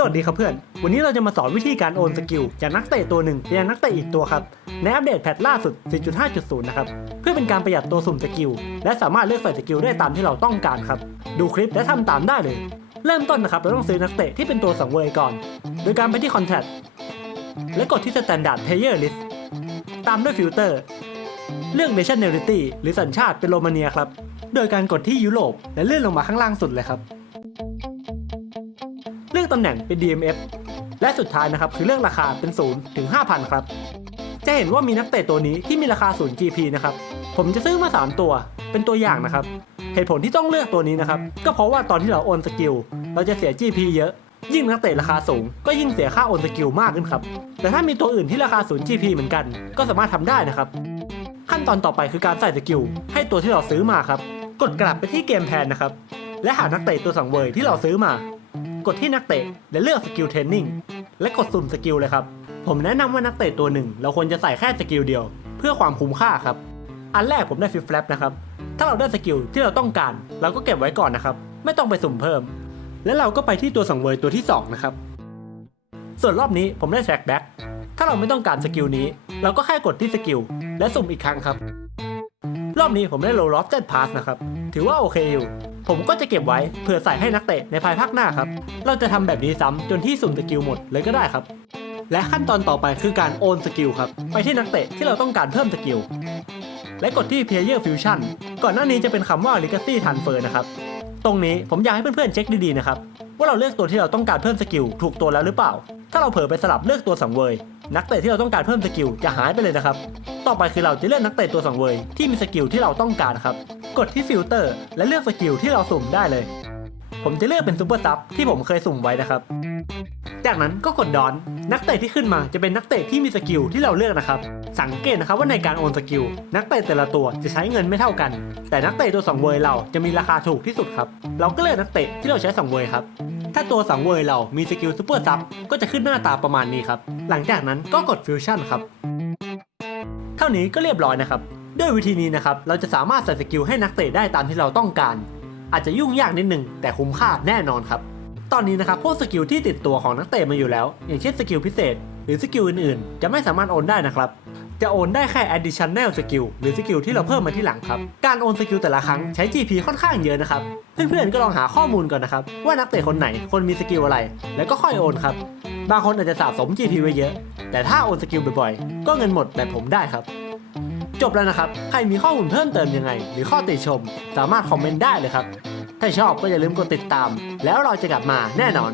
สวัสดีครับเพื่อน วันนี้เราจะมาสอนวิธีการโอนสกิลจากนักเตะตัวหนึ่งไปยังนักเตะอีกตัวครับ ในอัปเดตแพทล่าสุด 4.5.0 นะครับ เพื่อเป็นการประหยัดตัวสุ่มสกิล และสามารถเลือกใส่สกิลได้ตามที่เราต้องการครับ ดูคลิปและทำตามได้เลย เริ่มต้นนะครับ เราต้องซื้อนักเตะที่เป็นตัวสังเวยก่อน โดยการไปที่ Contract และกดที่ Standard Player List ตามด้วยฟิลเตอร์เลือก Nationality หรือสัญชาติเป็นโรมาเนียครับ โดยการกดที่ยุโรปและเลื่อนลงมาข้างล่างสุดเลยครับ อกตำแหน่งเป็น DMF และสุดท้ายนะครับคือเลือกราคาเป็น0ถึง5,000 ครับ จะเห็นว่ามีนักเตะตัวนี้ที่มีราคา0 GP นะครับ ผมจะซื้อมา 3 ตัวเป็นตัวอย่างนะครับ เหตุผลที่ต้องเลือกตัวนี้นะครับ ก็เพราะว่าตอนที่เราโอนสกิลเราจะเสีย GP เยอะยิ่งนักเตะราคาสูงก็ยิ่งเสียค่าโอนสกิลมากขึ้นครับ แต่ถ้ามีตัวอื่นที่ราคา 0 GP เหมือนกัน ก็สามารถทำได้นะครับ ขั้นตอนต่อไปคือการใส่สกิลให้ตัวที่เราซื้อมาครับ กดกลับไปที่เกมแพนนะครับ และหานักเตะตัวสังเวยที่เราซื้อมา กดที่นักเตะและเลือกสกิลเทรนนิ่งและกดสุ่มสกิลเลยครับ ผมแนะนำว่านักเตะตัวหนึ่ง เราควรจะใส่แค่สกิลเดียว เพื่อความคุ้มค่าครับ อันแรกผมได้ฟิฟแฟลปนะครับ ถ้าเราได้สกิลที่เราต้องการ เราก็เก็บไว้ก่อนนะครับ ไม่ต้องไปสุ่มเพิ่ม และเราก็ไปที่ตัวสังเวยตัวที่ 2 นะครับ ส่วนรอบนี้ผมได้แทร็กแบ็กถ้าเราไม่ต้องการสกิลนี้ เราก็แค่กดที่สกิลและสุ่มอีกครั้งครับ รอบนี้ผมได้โลล็อฟเจ็ดพาสนะครับ ถือว่าโอเคอยู่ ผมก็จะเก็บไว้เผื่อใส่ให้นักเตะในภายภาคหน้าครับ เราจะทำแบบนี้ซ้ำจนที่สุ่มสกิลหมดเลยก็ได้ครับ และขั้นตอนต่อไปคือการโอนสกิลครับไปที่นักเตะที่เราต้องการเพิ่มสกิล และกดที่ Player Fusion ก่อนหน้านี้จะเป็นคำว่า Legacy Transfer นะครับ ตรงนี้ผมอยากให้เพื่อนๆเช็คดีๆนะครับ ว่าเราเลือกตัวที่เราต้องการเพิ่มสกิลถูกตัวแล้วหรือเปล่า ถ้าเราเผลอไปสลับเลือกตัวสังเวย นักเตะที่เราต้องการเพิ่มสกิลจะหายไปเลยนะครับ ต่อไปคือเราจะเลือกนักเตะตัวสังเวยที่มีสกิลที่เราต้องการครับ กดที่ฟิลเตอร์และเลือกสกิลที่เราสุ่มได้เลย ผมจะเลือกเป็นซูเปอร์ซับที่ผมเคยสุ่มไว้นะครับ จากนั้นก็กดดอน นักเตะที่ขึ้นมาจะเป็นนักเตะที่มีสกิลที่เราเลือกนะครับ สังเกตนะครับว่าในการโอนสกิลนักเตะแต่ละตัวจะใช้เงินไม่เท่ากัน แต่นักเตะตัวสังเวยเราจะมีราคาถูกที่สุดครับ เราก็เลือกนักเตะที่เราใช้สังเวยครับ ถ้าตัวสังเวยเรามีสกิลซูเปอร์ซับก็จะขึ้นหน้าตาประมาณนี้ครับ หลังจากนั้นก็กดฟิวชั่นครับ เท่านี้ก็เรียบร้อยนะครับ ด้วยวิธีนี้นะครับเราจะสามารถใส่สกิลให้นักเตะได้ตามที่เราต้องการ อาจจะยุ่งยากนิดนึงแต่คุ้มค่าแน่นอนครับ ตอนนี้นะครับพวกสกิลที่ติดตัวของนักเตะมาอยู่แล้ว อย่างเช่นสกิลพิเศษ หรือสกิลอื่นๆ จะไม่สามารถโอนได้นะครับจะโอนได้แค่ additional skill หรือสกิลที่เราเพิ่มมาที่หลังครับ การโอนสกิลแต่ละครั้งใช้ GP ค่อนข้างเยอะนะครับ เพื่อนๆ ก็ลองหาข้อมูลก่อนนะครับ ว่านักเตะคนไหนคนมีสกิลอะไร แล้วก็ค่อยโอนครับ บางคนอาจจะสะสม GP ไว้เยอะ แต่ถ้าโอนสกิลบ่อยๆ ก็เงินหมดแบบผมได้ครับ จบแล้วนะครับ ใครมีข้อมูลเพิ่มเติมยังไง หรือข้อติชม สามารถคอมเมนต์ได้เลยครับ ถ้าชอบก็อย่าลืมกดติดตาม แล้วเราจะกลับมาแน่นอน